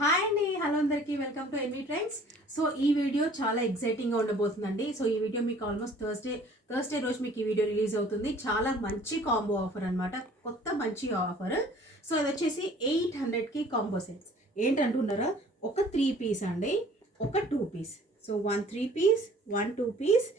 Hi అండి, hello అందరికీ, welcome to NV trends. So ఈ వీడియో చాలా ఎక్సైటింగ్గా ఉండబోతుందండి. సో ఈ వీడియో మీకు ఆల్మోస్ట్ థర్స్డే రోజు మీకు ఈ వీడియో రిలీజ్ అవుతుంది. చాలా మంచి కాంబో ఆఫర్ అనమాట, కొత్త మంచి ఆఫర్. సో ఇది వచ్చేసి 800కి కాంబో సెట్స్. ఏంటంటున్నారా, ఒక 3 పీస్ అండి, ఒక 2 పీస్. సో 1 3 పీస్, 1 2 పీస్,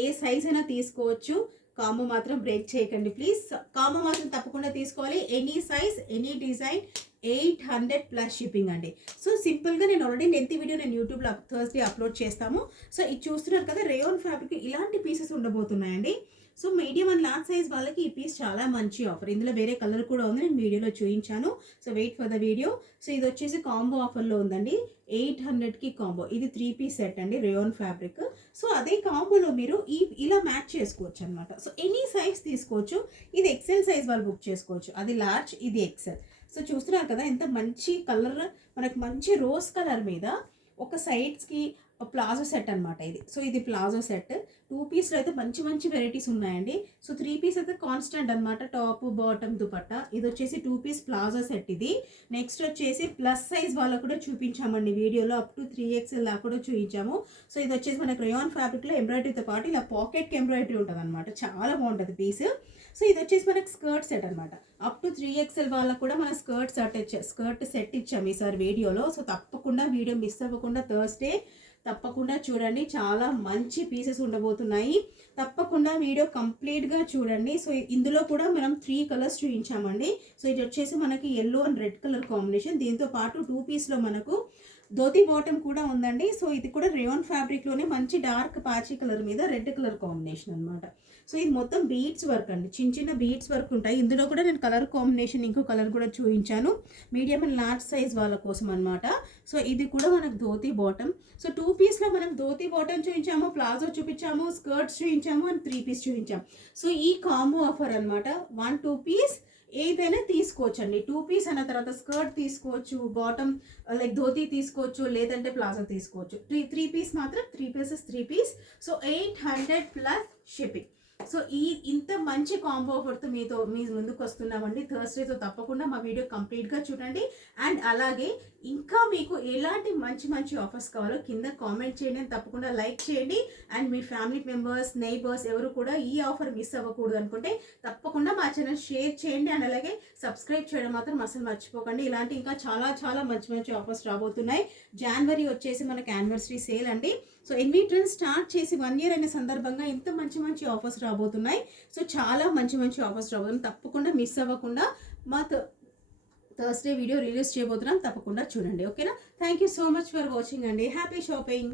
ఏ సైజ్ అయినా తీసుకోవచ్చు. కాంబో మాత్రం బ్రేక్ చేయకండి ప్లీజ్. కాంబో మాత్రం తప్పకుండా తీసుకోవాలి. Any size, any design, 800 plus shipping అండి. సో సింపుల్గా నేను ఆల్రెడీ లెంత్ వీడియో నేను యూట్యూబ్లో థర్స్డే అప్లోడ్ చేస్తాము. సో ఇది చూస్తున్నారు కదా, రేయాన్ ఫ్యాబ్రిక్ ఇలాంటి పీసెస్ ఉండబోతున్నాయండి. So medium and large size వాళ్ళకి ఈ పీస్ చాలా మంచి ఆఫర్. ఇందులో వేరే కలర్ కూడా ఉంది, నేను వీడియోలో చూపించాను. So wait for the video. So ఇది వచ్చేసి కాంబో ఆఫర్లో ఉందండి, 800కి కాంబో. ఇది 3 పీస్ సెట్ అండి, రేయాన్ ఫ్యాబ్రిక్. సో అదే కాంబోలో మీరు ఇలా మ్యాచ్ చేసుకోవచ్చు అనమాట. సో ఎనీ సైజ్ తీసుకోవచ్చు. ఇది ఎక్సెల్ సైజ్ వాళ్ళు బుక్ చేసుకోవచ్చు, అది లార్జ్, ఇది ఎక్సెల్. సో చూస్తున్నారు కదా, ఎంత మంచి కలర్, మనకు మంచి రోజ్ కలర్ మీద ఒక సైడ్స్కి ప్లాజో సెట్ అనమాట ఇది. సో ఇది ప్లాజో సెట్. 2 పీస్లో అయితే మంచి మంచి వెరైటీస్ ఉన్నాయండి. సో 3 పీస్ అయితే కాన్స్టెంట్ అనమాట, టాప్ బాటమ్ దుపట్టా. ఇది వచ్చేసి 2 పీస్ ప్లాజో సెట్ ఇది. నెక్స్ట్ వచ్చేసి ప్లస్ సైజ్ వాళ్ళకు కూడా చూపించామండి వీడియోలో, అప్ టు 3XL దాకా కూడా చూపించాము. సో ఇది వచ్చేసి మనకు రేయాన్ ఫ్యాబ్రిక్లో ఎంబ్రాయిడరీతో పాటు ఇలా పాకెట్కి ఎంబ్రాయిడరీ ఉంటుంది అనమాట, చాలా బాగుంటుంది పీస్. సో ఇది వచ్చేసి మనకు స్కర్ట్ సెట్ అనమాట, అప్ టు 3XL వాళ్ళకు కూడా మన స్కర్ట్ సెట్ ఇచ్చాము ఈసారి వీడియోలో. సో తప్పకుండా వీడియో మిస్ అవ్వకుండా థర్స్డే తప్పకుండా చూడండి, చాలా మంచి పీసెస్ ఉండబోతున్నాయి. తప్పకుండా వీడియో కంప్లీట్గా చూడండి. సో ఇందులో కూడా మనం 3 కలర్స్ చూపించామండి. సో ఇది వచ్చేసి మనకి yellow and red colour combination. దీంతో పాటు 2 పీస్లో మనకు ధోతి బాటమ్ కూడా ఉందండి. సో ఇది కూడా రేయాన్ ఫ్యాబ్రిక్లోనే మంచి డార్క్ పాచీ కలర్ మీద రెడ్ కలర్ కాంబినేషన్ అనమాట. సో ఇది మొత్తం బీడ్స్ వర్క్ అండి, చిన్న చిన్న బీడ్స్ వర్క్ ఉంటాయి. ఇందులో కూడా నేను కలర్ కాంబినేషన్ ఇంకో కలర్ కూడా చూపించాను, మీడియం అండ్ లార్జ్ సైజ్ వాళ్ళ కోసం అనమాట. సో ఇది కూడా మనకు ధోతి బాటమ్. సో 2 పీస్లో మనం ధోతి బాటమ్ చూపించాము, ప్లాజో చూపించాము, స్కర్ట్స్ చూపించాము అండ్ 3 పీస్ చూపించాము. సో ఈ కాంబో ఆఫర్ అనమాట. 1 2 పీస్ ఏదైనా తీసుకోవచ్చు అండి. 2 పీస్ అన్న తర్వాత స్కర్ట్ తీసుకోవచ్చు, బాటమ్ లైక్ ధోతి తీసుకోవచ్చు, లేదంటే ప్లాజో తీసుకోవచ్చు. 3 పీస్ మాత్రం 3 pieces 3 piece. So 800 plus shipping. So ఇంత మంచి కాంబో ఆఫర్తో మీ ముందుకు వస్తున్నామండి థర్స్డేతో. తప్పకుండా మా వీడియో కంప్లీట్గా చూడండి. అండ్ అలాగే ఇంకా మీకు ఎలాంటి మంచి మంచి ఆఫర్స్ కావాలో కింద కామెంట్ చేయండి, తప్పకుండా లైక్ చేయండి. And me family members, neighbours ఎవరు కూడా ఈ ఆఫర్ మిస్ అవ్వకూడదు అనుకుంటే తప్పకుండా మా ఛానల్ షేర్ చేయండి. అండ్ అలాగే సబ్స్క్రైబ్ చేయడం మాత్రం అసలు మర్చిపోకండి. ఇలాంటి ఇంకా చాలా చాలా మంచి మంచి ఆఫర్స్ రాబోతున్నాయి. జనవరి వచ్చేసి మనకి యానివర్సరీ సేల్ అండి. సో ఎన్వి ట్రెండ్స్ స్టార్ట్ చేసి 1 year అనే సందర్భంగా ఇంత మంచి మంచి ఆఫర్స్ రాబోతున్నాయి. సో చాలా మంచి మంచి ఆఫర్స్ రాబోతున్నాయి, తప్పకుండా మిస్ అవ్వకుండా మా థర్స్డే వీడియో రిలీజ్ చేయబోతున్నాం. తప్పకుండా చూడండి, ఓకేనా. Thank you so much for watching అండి. Happy shopping.